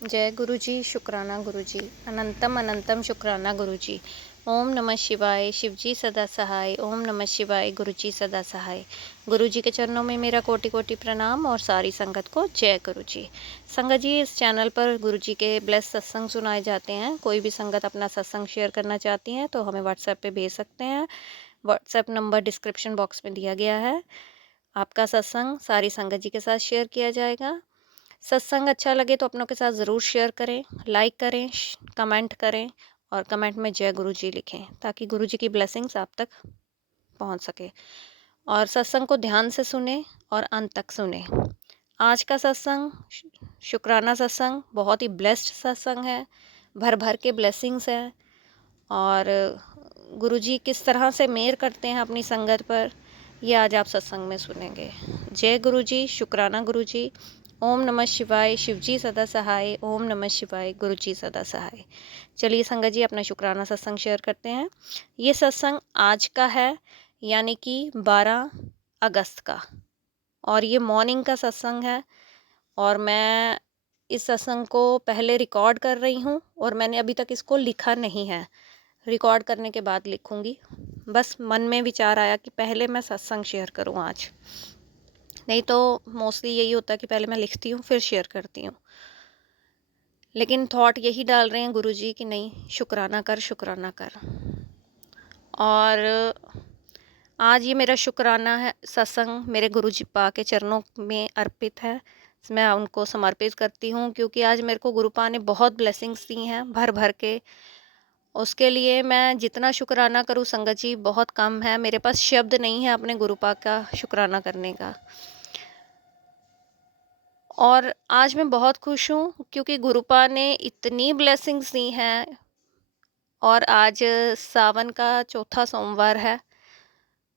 जय गुरु जी, शुक्राना गुरु जी, अनंतम अनंतम शुक्राना गुरु जी। ओम नमः शिवाय, शिव जी सदा सहाय। ओम नमः शिवाय, गुरु जी सदा सहाय। गुरु जी के चरणों में मेरा कोटि कोटि प्रणाम और सारी संगत को जय गुरु जी। संगत जी, इस चैनल पर गुरु जी के ब्लेस सत्संग सुनाए जाते हैं। कोई भी संगत अपना सत्संग शेयर करना चाहती हैं तो हमें व्हाट्सएप पे भेज सकते हैं। व्हाट्सएप नंबर डिस्क्रिप्शन बॉक्स में दिया गया है। आपका सत्संग सारी संगत जी के साथ शेयर किया जाएगा। सत्संग अच्छा लगे तो अपनों के साथ ज़रूर शेयर करें, लाइक करें, कमेंट करें और कमेंट में जय गुरु जी लिखें ताकि गुरु जी की ब्लेसिंग्स आप तक पहुंच सके। और सत्संग को ध्यान से सुने और अंत तक सुने। आज का सत्संग शुक्राना सत्संग बहुत ही ब्लेस्ड सत्संग है, भर भर के ब्लेसिंग्स हैं और गुरु जी किस तरह से मेहर करते हैं अपनी संगत पर, ये आज आप सत्संग में सुनेंगे। जय गुरु जी, शुक्राना गुरु जी। ओम नमः शिवाय, शिव जी सदा सहाय। ओम नमः शिवाय, गुरु जी सदा सहाय। चलिए संगत जी, अपना शुक्राना सत्संग शेयर करते हैं। ये सत्संग आज का है, यानी कि 12 अगस्त का, और ये मॉर्निंग का सत्संग है। और मैं इस सत्संग को पहले रिकॉर्ड कर रही हूँ और मैंने अभी तक इसको लिखा नहीं है। रिकॉर्ड करने के बाद लिखूँगी। बस मन में विचार आया कि पहले मैं सत्संग शेयर करूँ आज। नहीं तो मोस्टली यही होता है कि पहले मैं लिखती हूँ फिर शेयर करती हूँ। लेकिन थॉट यही डाल रहे हैं गुरु जी कि नहीं, शुक्राना कर, शुक्राना कर। और आज ये मेरा शुक्राना है सत्संग मेरे गुरु जी पा के चरणों में अर्पित है। मैं उनको समर्पित करती हूँ क्योंकि आज मेरे को गुरु पा ने बहुत ब्लेसिंग्स दी हैं भर भर के। उसके लिए मैं जितना शुक्राना करूँ संगत जी बहुत कम है। मेरे पास शब्द नहीं है अपने गुरु पा का शुक्राना करने का। और आज मैं बहुत खुश हूँ क्योंकि गुरुपा ने इतनी ब्लेसिंग्स दी हैं। और आज सावन का चौथा सोमवार है,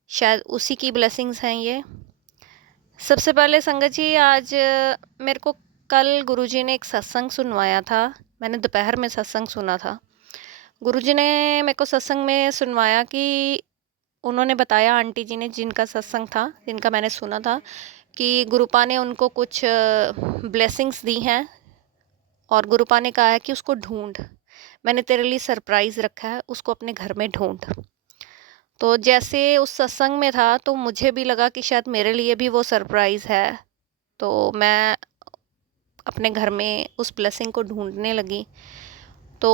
शायद उसी की ब्लेसिंग्स हैं ये। सबसे पहले संगत जी, आज मेरे को कल गुरुजी ने एक सत्संग सुनवाया था। मैंने दोपहर में सत्संग सुना था। गुरुजी ने मेरे को सत्संग में सुनवाया कि उन्होंने बताया, आंटी जी ने जिनका सत्संग था, जिनका मैंने सुना था, कि गुरुपा ने उनको कुछ ब्लेसिंग्स दी हैं और गुरुपा ने कहा है कि उसको ढूंढ, मैंने तेरे लिए सरप्राइज़ रखा है, उसको अपने घर में ढूंढ। तो जैसे उस सत्संग में था तो मुझे भी लगा कि शायद मेरे लिए भी वो सरप्राइज़ है। तो मैं अपने घर में उस ब्लेसिंग को ढूंढने लगी। तो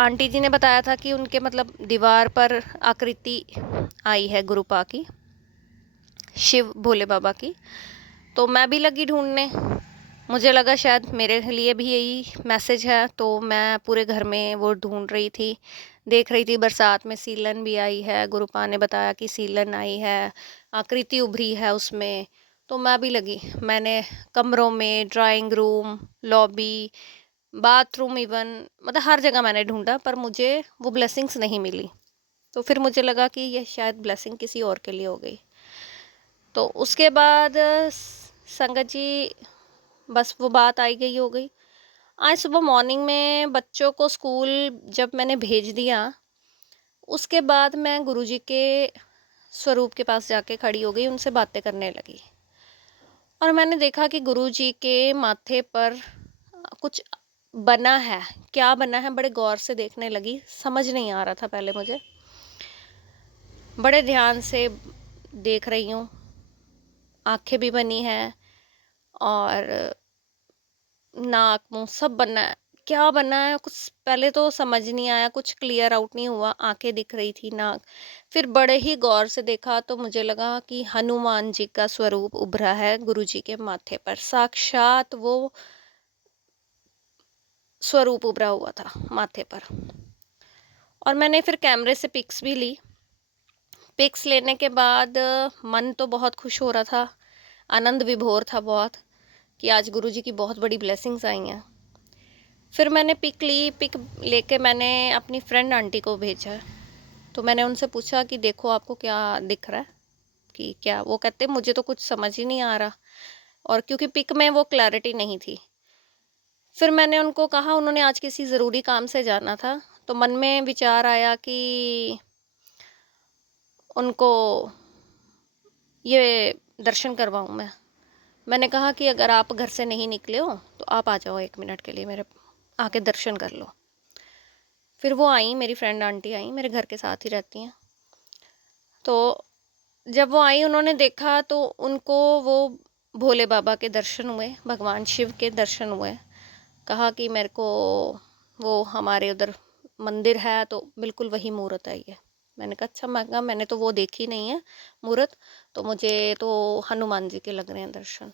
आंटी जी ने बताया था कि उनके मतलब दीवार पर आकृति आई है गुरुपा की, शिव भोले बाबा की। तो मैं भी लगी ढूंढने। मुझे लगा शायद मेरे लिए भी यही मैसेज है, तो मैं पूरे घर में वो ढूंढ रही थी, देख रही थी। बरसात में सीलन भी आई है, गुरुपा ने बताया कि सीलन आई है, आकृति उभरी है उसमें। तो मैं भी लगी, मैंने कमरों में, drawing room, lobby, bathroom, even मतलब हर जगह मैंने ढूंढा, पर मुझे वो ब्लेसिंग्स नहीं मिली। तो फिर मुझे लगा कि ये शायद ब्लेसिंग किसी और के लिए हो गई। तो उसके बाद संगत जी, बस वो बात आई गई हो गई। आज सुबह मॉर्निंग में बच्चों को स्कूल जब मैंने भेज दिया, उसके बाद मैं गुरुजी के स्वरूप के पास जाके खड़ी हो गई, उनसे बातें करने लगी। और मैंने देखा कि गुरुजी के माथे पर कुछ बना है। क्या बना है, बड़े गौर से देखने लगी। समझ नहीं आ रहा था पहले मुझे। बड़े ध्यान से देख रही हूँ, आंखें भी बनी हैं और नाक मुंह सब बना है। क्या बना है कुछ पहले तो समझ नहीं आया, कुछ क्लियर आउट नहीं हुआ। आंखें दिख रही थी, नाक। फिर बड़े ही गौर से देखा तो मुझे लगा कि हनुमान जी का स्वरूप उभरा है गुरुजी के माथे पर। साक्षात वो स्वरूप उभरा हुआ था माथे पर। और मैंने फिर कैमरे से पिक्स भी ली। पिक्स लेने के बाद मन तो बहुत खुश हो रहा था, आनंद विभोर था बहुत कि आज गुरुजी की बहुत बड़ी ब्लेसिंग्स आई हैं। फिर मैंने पिक ली, पिक लेके मैंने अपनी फ्रेंड आंटी को भेजा। तो मैंने उनसे पूछा कि देखो आपको क्या दिख रहा है, कि क्या। वो कहते मुझे तो कुछ समझ ही नहीं आ रहा, और क्योंकि पिक में वो क्लैरिटी नहीं थी। फिर मैंने उनको कहा, उन्होंने आज किसी ज़रूरी काम से जाना था, तो मन में विचार आया कि उनको ये दर्शन करवाऊँ मैं। मैंने कहा कि अगर आप घर से नहीं निकले हो तो आप आ जाओ 1 मिनट के लिए, मेरे आके दर्शन कर लो। फिर वो आई, मेरी फ्रेंड आंटी आई, मेरे घर के साथ ही रहती हैं। तो जब वो आई, उन्होंने देखा तो उनको वो भोले बाबा के दर्शन हुए, भगवान शिव के दर्शन हुए। कहा कि मेरे को वो हमारे उधर मंदिर है तो बिल्कुल वही मूर्त है ये। मैंने कहा अच्छा, मैं कहा मैंने तो वो देखी नहीं है मूर्त, तो मुझे तो हनुमान जी के लग रहे हैं दर्शन।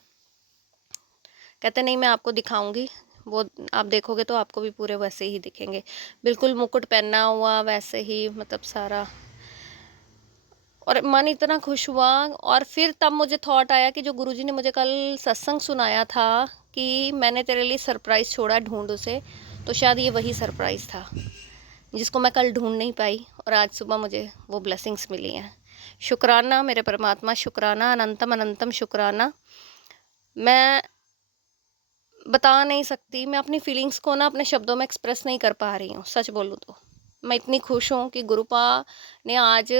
कहते नहीं, मैं आपको दिखाऊंगी, वो आप देखोगे तो आपको भी पूरे वैसे ही दिखेंगे, बिल्कुल मुकुट पहना हुआ वैसे ही, मतलब सारा। और मन इतना खुश हुआ। और फिर तब मुझे थॉट आया कि जो गुरुजी ने मुझे कल सत्संग सुनाया था कि मैंने तेरे लिए सरप्राइज़ छोड़ा, ढूंढ उसे, तो शायद ये वही सरप्राइज़ था जिसको मैं कल ढूंढ नहीं पाई और आज सुबह मुझे वो ब्लेसिंग्स मिली हैं। शुक्राना मेरे परमात्मा, शुक्राना, अनंतम अनंतम शुक्राना। मैं बता नहीं सकती, मैं अपनी फीलिंग्स को ना अपने शब्दों में एक्सप्रेस नहीं कर पा रही हूँ। सच बोलूँ तो मैं इतनी खुश हूँ कि गुरुपा ने आज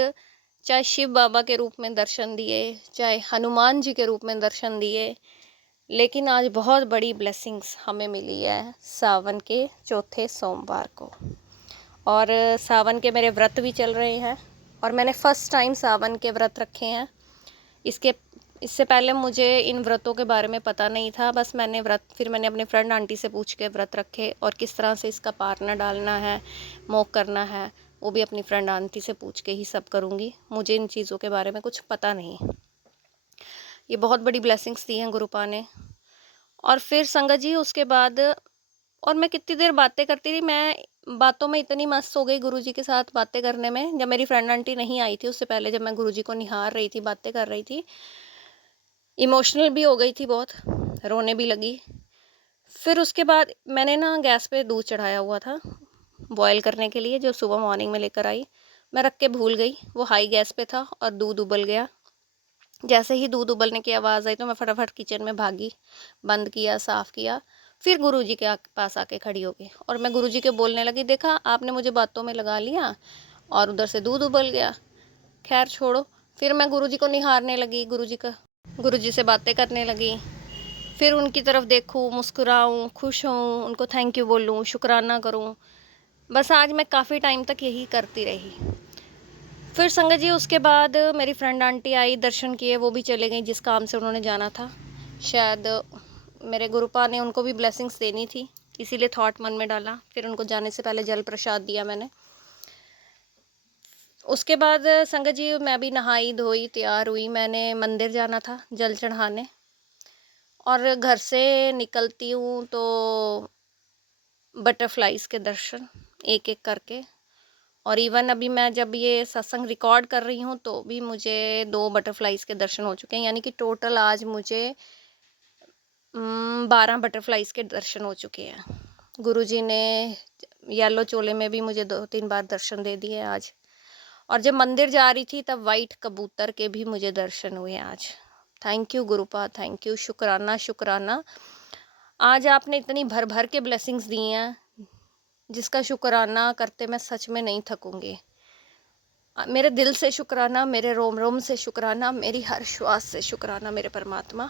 चाहे शिव बाबा के रूप में दर्शन दिए, चाहे हनुमान जी के रूप में दर्शन दिए, लेकिन आज बहुत बड़ी ब्लेसिंग्स हमें मिली है सावन के चौथे सोमवार को। और सावन के मेरे व्रत भी चल रहे हैं और मैंने फ़र्स्ट टाइम सावन के व्रत रखे हैं। इसके इससे पहले मुझे इन व्रतों के बारे में पता नहीं था। बस फिर मैंने अपने फ्रेंड आंटी से पूछ के व्रत रखे, और किस तरह से इसका पारना डालना है, मोक करना है, वो भी अपनी फ्रेंड आंटी से पूछ के ही सब करूँगी। मुझे इन चीज़ों के बारे में कुछ पता नहीं। ये बहुत बड़ी ब्लेसिंग्स दी हैं गुरुपा ने। और फिर संगत जी उसके बाद, और मैं कितनी देर बातें करती रही, मैं बातों में इतनी मस्त हो गई गुरुजी के साथ बातें करने में। जब मेरी फ्रेंड आंटी नहीं आई थी उससे पहले, जब मैं गुरुजी को निहार रही थी, बातें कर रही थी, इमोशनल भी हो गई थी बहुत, रोने भी लगी। फिर उसके बाद मैंने ना गैस पे दूध चढ़ाया हुआ था बॉयल करने के लिए, जो सुबह मॉर्निंग में लेकर आई। मैं रख के भूल गई, वो हाई गैस पे था और दूध उबल गया। जैसे ही दूध उबलने की आवाज़ आई तो मैं फटाफट किचन में भागी, बंद किया, साफ़ किया। फिर गुरुजी के पास आके खड़ी हो गई और मैं गुरुजी के बोलने लगी, देखा आपने मुझे बातों में लगा लिया और उधर से दूध उबल गया। खैर छोड़ो। फिर मैं गुरुजी को निहारने लगी, गुरुजी से बातें करने लगी। फिर उनकी तरफ देखूँ, मुस्कुराऊँ, खुश हूँ, उनको थैंक यू बोलूँ, शुक्राना करूँ। बस आज मैं काफ़ी टाइम तक यही करती रही। फिर संगत जी उसके बाद मेरी फ्रेंड आंटी आई, दर्शन किए, वो भी चले गई जिस काम से उन्होंने जाना था। शायद मेरे गुरुपा ने उनको भी ब्लेसिंग्स देनी थी, इसीलिए थॉट मन में डाला। फिर उनको जाने से पहले जल प्रसाद दिया मैंने। उसके बाद संगत जी मैं भी नहाई धोई तैयार हुई, मैंने मंदिर जाना था जल चढ़ाने। और घर से निकलती हूँ तो बटरफ्लाइज़ के दर्शन एक एक करके। और इवन अभी मैं जब ये सत्संग रिकॉर्ड कर रही हूँ तो भी मुझे 2 बटरफ्लाइज़ के दर्शन हो चुके हैं, यानी कि टोटल आज मुझे 12 बटरफ्लाइज़ के दर्शन हो चुके हैं। गुरुजी ने येलो चोले में भी मुझे 2-3 बार दर्शन दे दिए आज। और जब मंदिर जा रही थी तब वाइट कबूतर के भी मुझे दर्शन हुए आज। थैंक यू गुरुपा, थैंक यू, शुक्राना शुक्राना। आज आपने इतनी भर भर के ब्लेसिंग्स दी हैं जिसका शुक्राना करते मैं सच में नहीं थकूंगी। मेरे दिल से शुक्राना, मेरे रोम रोम से शुक्राना, मेरी हर श्वास से शुक्राना मेरे परमात्मा।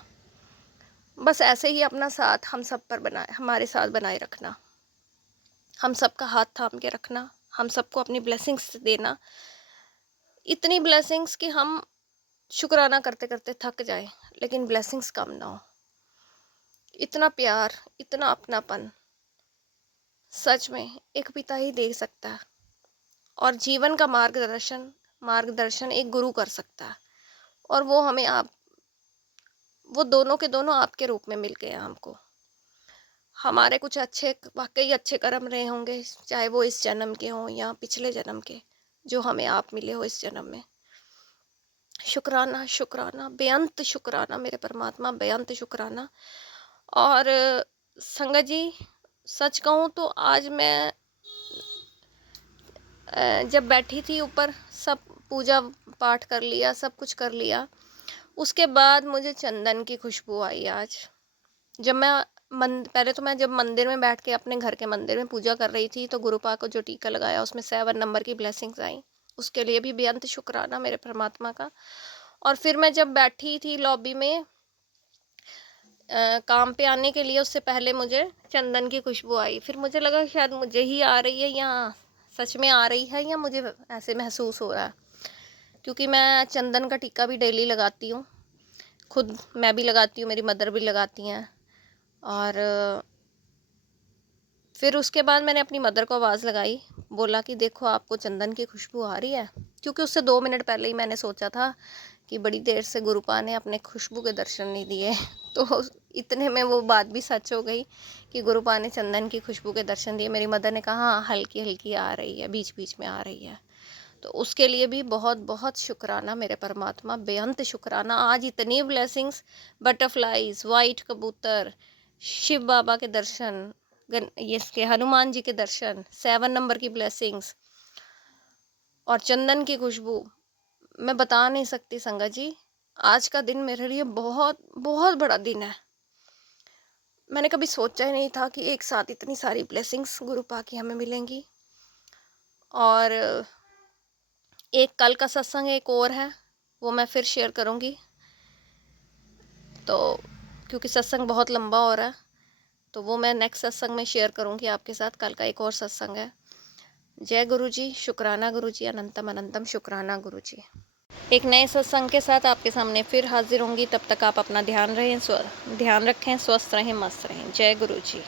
बस ऐसे ही अपना साथ हम सब पर बनाए, हमारे साथ बनाए रखना, हम सबका हाथ थाम के रखना, हम सबको अपनी ब्लेसिंग्स देना। इतनी ब्लेसिंग्स कि हम शुक्राना करते करते थक जाए, लेकिन ब्लेसिंग्स कम ना हो। इतना प्यार, इतना अपनापन सच में एक पिता ही दे सकता है। और जीवन का मार्गदर्शन एक गुरु कर सकता है। और वो हमें वो दोनों के दोनों आपके रूप में मिल गए हैं हमको। हमारे कुछ अच्छे, वाकई अच्छे कर्म रहे होंगे, चाहे वो इस जन्म के हों या पिछले जन्म के, जो हमें आप मिले हो इस जन्म में। शुक्राना शुक्राना, बेअंत शुक्राना मेरे परमात्मा, बेअंत शुक्राना। और संगत जी सच कहूँ तो आज मैं जब बैठी थी ऊपर, सब पूजा पाठ कर लिया, सब कुछ कर लिया, उसके बाद मुझे चंदन की खुशबू आई आज। जब मैं पहले तो मैं जब मंदिर में बैठ के अपने घर के मंदिर में पूजा कर रही थी तो गुरुपा को जो टीका लगाया उसमें 7 नंबर की ब्लेसिंग्स आई, उसके लिए भी बेअंत शुक्राना मेरे परमात्मा का। और फिर मैं जब बैठी थी लॉबी में काम पे आने के लिए उससे पहले मुझे चंदन की खुशबू आई। फिर मुझे लगा शायद मुझे ही आ रही है या सच में आ रही है या मुझे ऐसे महसूस हो रहा है। क्योंकि मैं चंदन का टीका भी डेली लगाती हूँ। खुद मैं भी लगाती हूँ, मेरी मदर भी लगाती हैं। और फिर उसके बाद मैंने अपनी मदर को आवाज़ लगाई, बोला कि देखो आपको चंदन की खुशबू आ रही है। क्योंकि उससे 2 मिनट पहले ही मैंने सोचा था कि बड़ी देर से गुरुपा ने अपने खुशबू के दर्शन नहीं दिए। तो इतने में वो बात भी सच हो गई कि गुरुपा ने चंदन की खुशबू के दर्शन दिए। मेरी मदर ने कहा हाँ, हल्की-हल्की आ रही है, बीच-बीच में आ रही है। तो उसके लिए भी बहुत-बहुत शुक्राना मेरे परमात्मा, बेअंत शुक्राना। आज इतनी ब्लेसिंग्स, बटरफ्लाइज़, व्हाइट कबूतर, शिव बाबा के दर्शन, ये इसके हनुमान जी के दर्शन, 7 नंबर की ब्लेसिंग्स और चंदन की खुशबू, मैं बता नहीं सकती संगत जी। आज का दिन मेरे लिए बहुत बहुत बड़ा दिन है। मैंने कभी सोचा ही नहीं था कि एक साथ इतनी सारी ब्लेसिंग्स गुरुपा की हमें मिलेंगी। और एक कल का सत्संग एक और है, वो मैं फिर शेयर करूँगी। तो क्योंकि सत्संग बहुत लंबा हो रहा है, तो वो मैं नेक्स्ट सत्संग में शेयर करूँगी आपके साथ। कल का एक और सत्संग है। जय गुरु जी, शुक्राना गुरु जी, अनंतम अनंतम शुक्राना गुरु जी। एक नए सत्संग के साथ आपके सामने फिर हाजिर होंगी। तब तक आप अपना ध्यान रखें, स्वस्थ रहें, मस्त रहें। जय गुरु जी।